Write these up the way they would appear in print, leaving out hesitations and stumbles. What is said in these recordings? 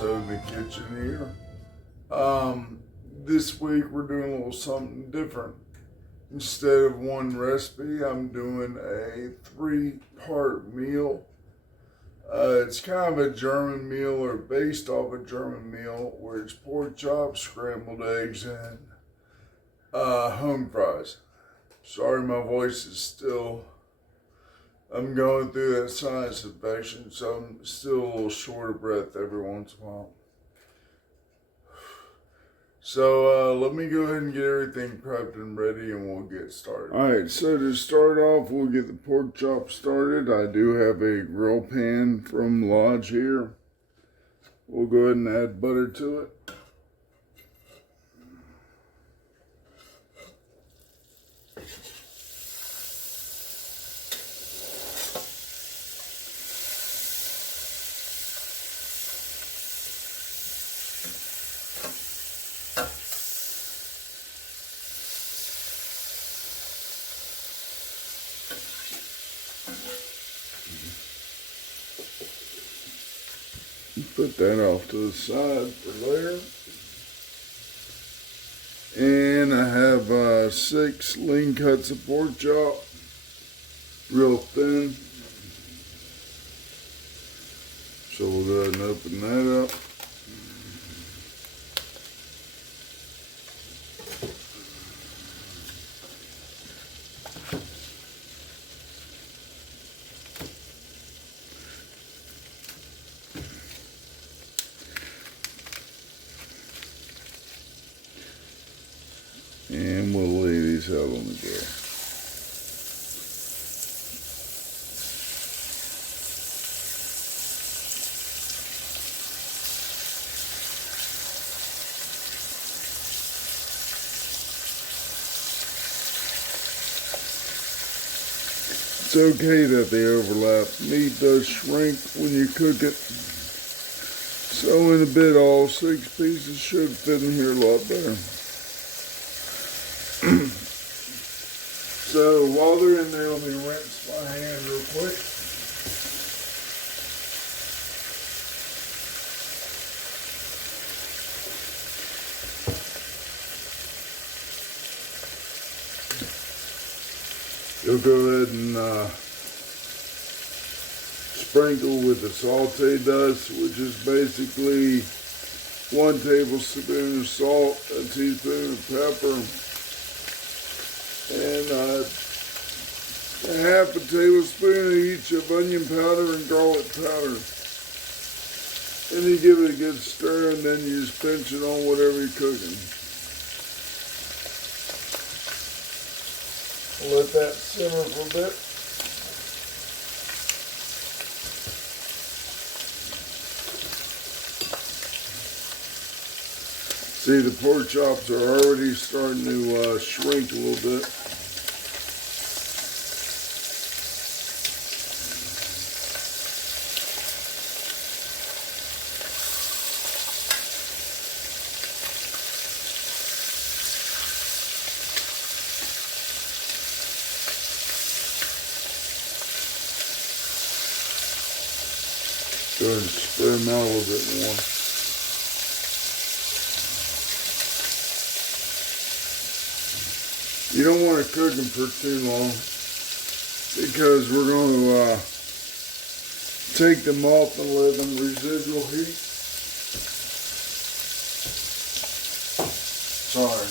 episode of the kitchen here. This week we're doing a little something different. Instead of one recipe, I'm doing a 3-part meal. It's kind of a German meal, or based off a German meal, where it's pork chops, scrambled eggs, and home fries. Sorry, my voice is still, I'm going through that sinus infection, so I'm still a little short of breath every once in a while. So let me go ahead and get everything prepped and ready, and we'll get started. Alright, so to start off, we'll get the pork chop started. I do have a grill pan from Lodge here. We'll go ahead and add butter to it. Put that off to the side for later. And I have 6 lean cuts of pork chop, real thin. So we'll go ahead and open that up. And we'll lay these out on the grill. It's okay that they overlap. Meat does shrink when you cook it. So in a bit, all 6 pieces should fit in here a lot better. So while they're in there, let me rinse my hand real quick. You'll go ahead and sprinkle with the sauté dust, which is basically 1 tablespoon of salt, a teaspoon of pepper, and a half a tablespoon each of onion powder and garlic powder. And you give it a good stir, and then you just pinch it on whatever you're cooking. Let that simmer for a bit. See, the pork chops are already starting to shrink a little bit. Go ahead and spread them out a little bit more. You don't want to cook them for too long, because we're going to take them off and let them residual heat. Sorry,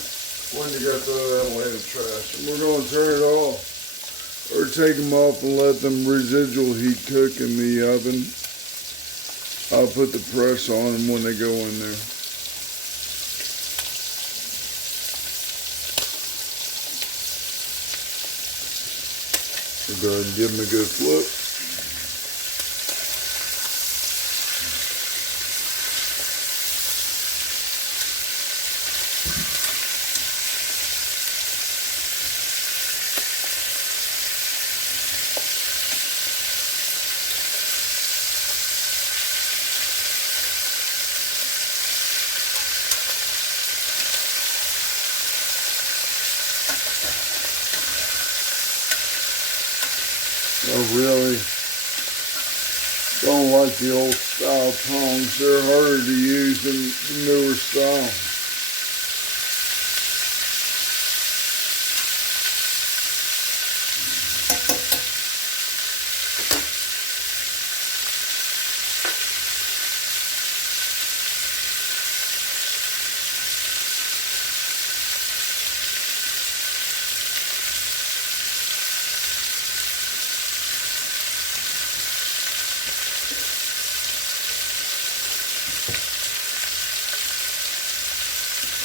when you got that away in the trash. And we're going to turn it off, or take them off and let them residual heat cook in the oven. I'll put the press on them when they go in there. Go ahead and give them a good flip. I really don't like the old style small tongs. They're harder to use than the newer style.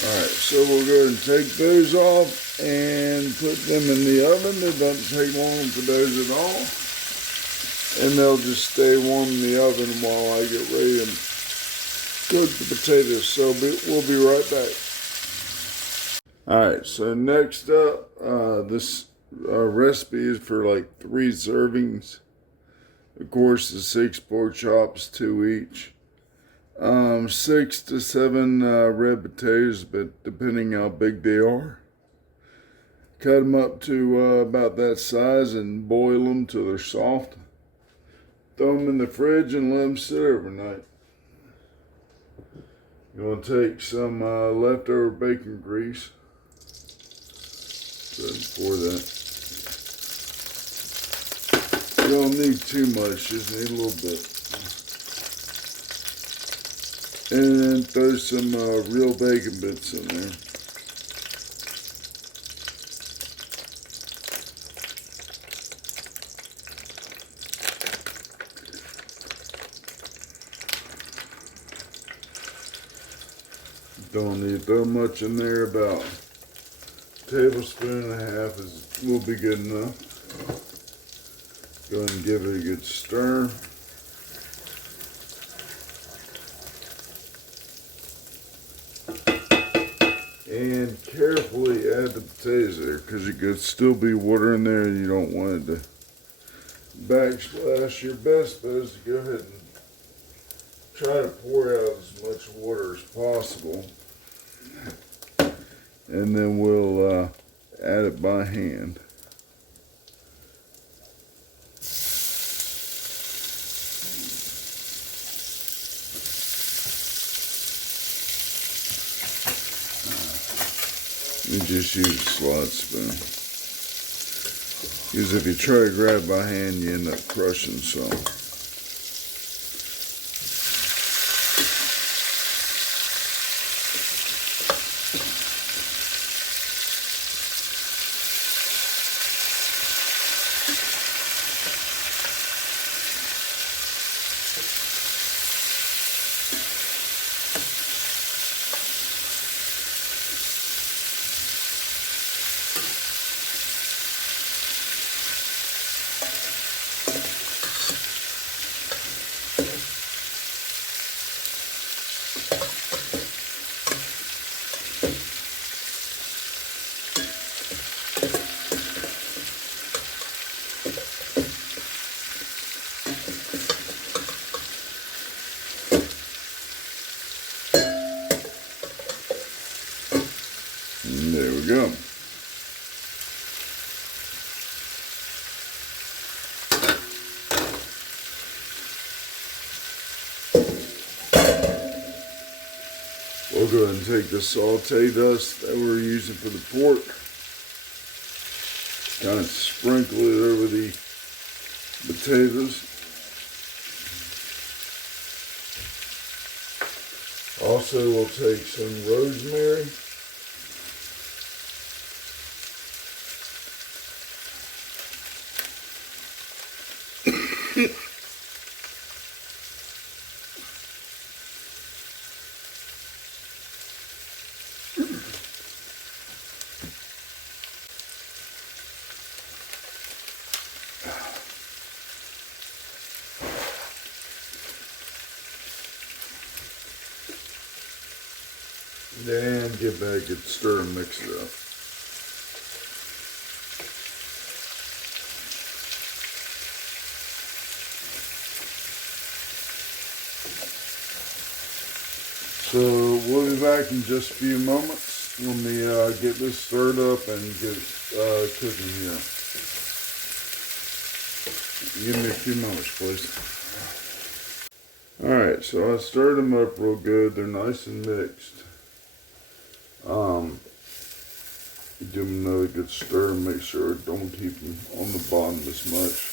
Alright, so we'll go ahead and take those off and put them in the oven. It doesn't take long for those at all. And they'll just stay warm in the oven while I get ready to cook the potatoes. So we'll be right back. Alright, so next up, this recipe is for like 3 servings. Of course, the 6 pork chops, 2 each. 6 to 7 red potatoes, but depending how big they are. Cut them up to about that size and boil them till they're soft. Throw them in the fridge and let them sit overnight. You're going to take some leftover bacon grease. Go ahead and pour that. You don't need too much, just need a little bit. And then throw some real bacon bits in there. Don't need to throw much in there, about a tablespoon and a half will be good enough. Go ahead and give it a good stir. And carefully add the potatoes there, because it could still be water in there and you don't want it to backsplash. Your best bet is to go ahead and try to pour out as much water as possible. And then we'll add it by hand. You just use a slide spoon. Because if you try to grab by hand, you end up crushing some. There we go. We'll go ahead and take the saute dust that we're using for the pork. Kind of sprinkle it over the potatoes. Also, we'll take some rosemary. And get back and stir and mix it up. So we'll be back in just a few moments. Let me get this stirred up and get cooking here. Give me a few moments, please. Alright, so I stirred them up real good. They're nice and mixed. Give them another good stir and make sure don't keep them on the bottom as much.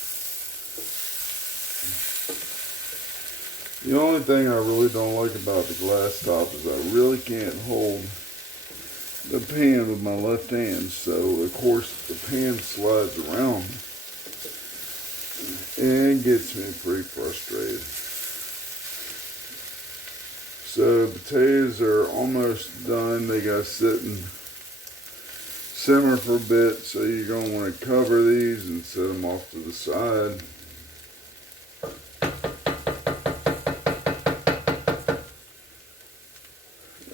The only thing I really don't like about the glass top is I really can't hold the pan with my left hand, so of course the pan slides around and gets me pretty frustrated. So the potatoes are almost done. They got to sit and simmer for a bit, so you're going to want to cover these and set them off to the side.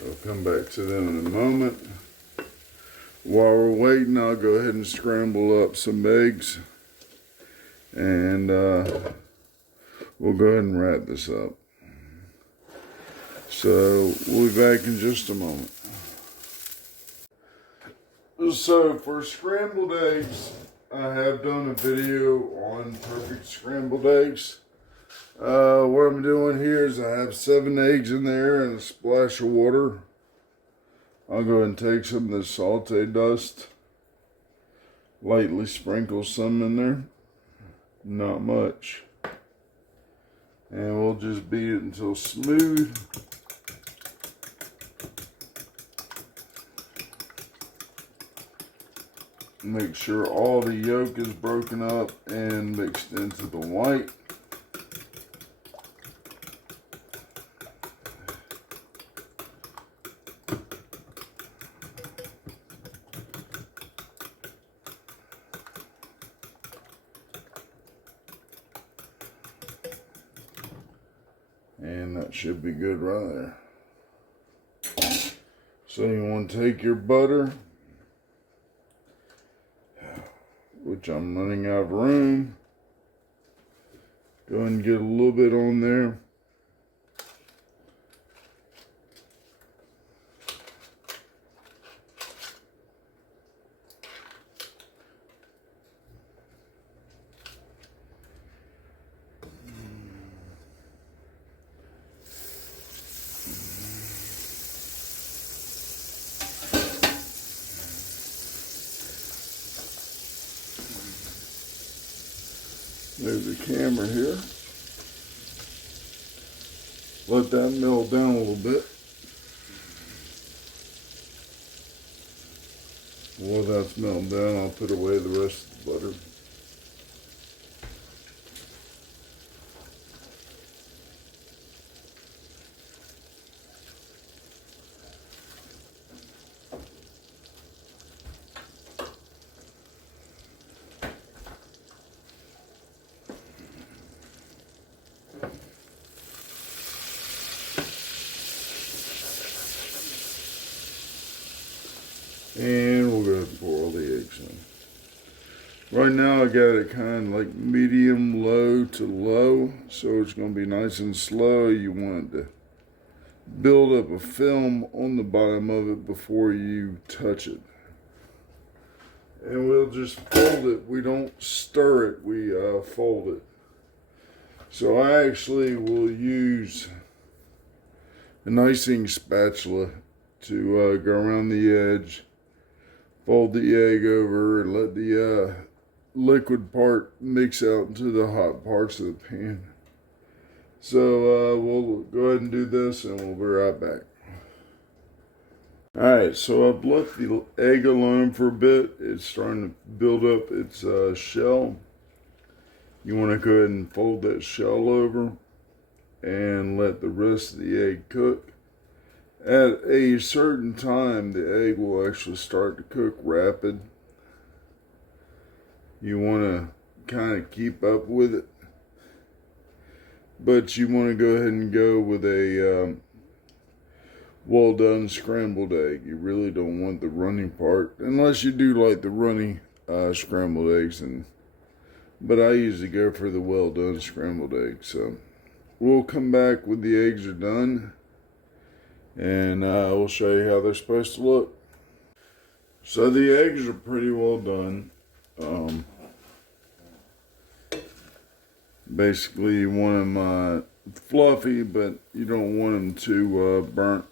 I'll come back to them in a moment. While we're waiting, I'll go ahead and scramble up some eggs, and we'll go ahead and wrap this up. So we'll be back in just a moment. So for scrambled eggs, I have done a video on perfect scrambled eggs. What I'm doing here is I have 7 eggs in there and a splash of water. I'll go ahead and take some of the sauté dust, lightly sprinkle some in there, not much, and we'll just beat it until smooth. Make sure all the yolk is broken up and mixed into the white. And that should be good right there. So you want to take your butter, which I'm running out of room. Go ahead and get a little bit on there. Move the camera here. Let that melt down a little bit. While that's melting down, I'll put away the rest of the butter. And we'll go ahead and pour all the eggs in. Right now I got it kind of like medium low to low, so it's going to be nice and slow. You want it to build up a film on the bottom of it before you touch it. And we'll just fold it. We don't stir it, we fold it. So I actually will use an icing spatula to go around the edge. Fold the egg over and let the liquid part mix out into the hot parts of the pan. So we'll go ahead and do this and we'll be right back. Alright, so I've left the egg alone for a bit. It's starting to build up its shell. You want to go ahead and fold that shell over and let the rest of the egg cook. At a certain time, the egg will actually start to cook rapid. You want to kind of keep up with it. But you want to go ahead and go with a well done scrambled egg. You really don't want the runny part, unless you do like the runny scrambled eggs. But I usually go for the well done scrambled egg. So we'll come back when the eggs are done. And we'll show you how they're supposed to look. So the eggs are pretty well done. Basically, you want them fluffy, but you don't want them too burnt.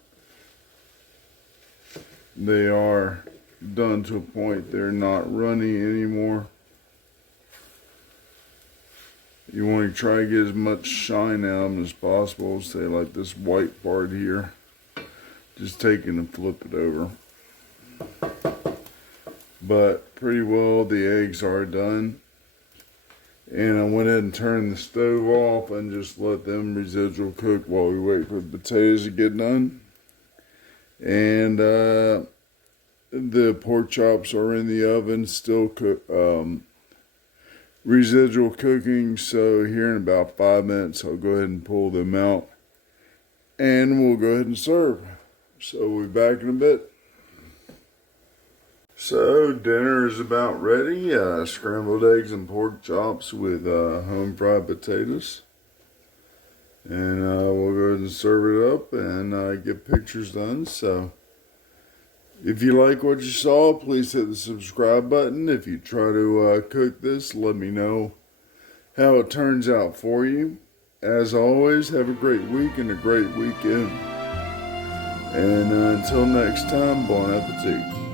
They are done to a point they're not runny anymore. You want to try to get as much shine out of them as possible. Say like this white part here. Just taking and flip it over. But pretty well the eggs are done. And I went ahead and turned the stove off and just let them residual cook while we wait for the potatoes to get done. And the pork chops are in the oven, still residual cooking. So here in about 5 minutes, I'll go ahead and pull them out. And we'll go ahead and serve. So we'll be back in a bit. So dinner is about ready. Scrambled eggs and pork chops with home fried potatoes. And we'll go ahead and serve it up and get pictures done. So if you like what you saw, please hit the subscribe button. If you try to cook this, let me know how it turns out for you. As always, have a great week and a great weekend. And until next time, bon appetit.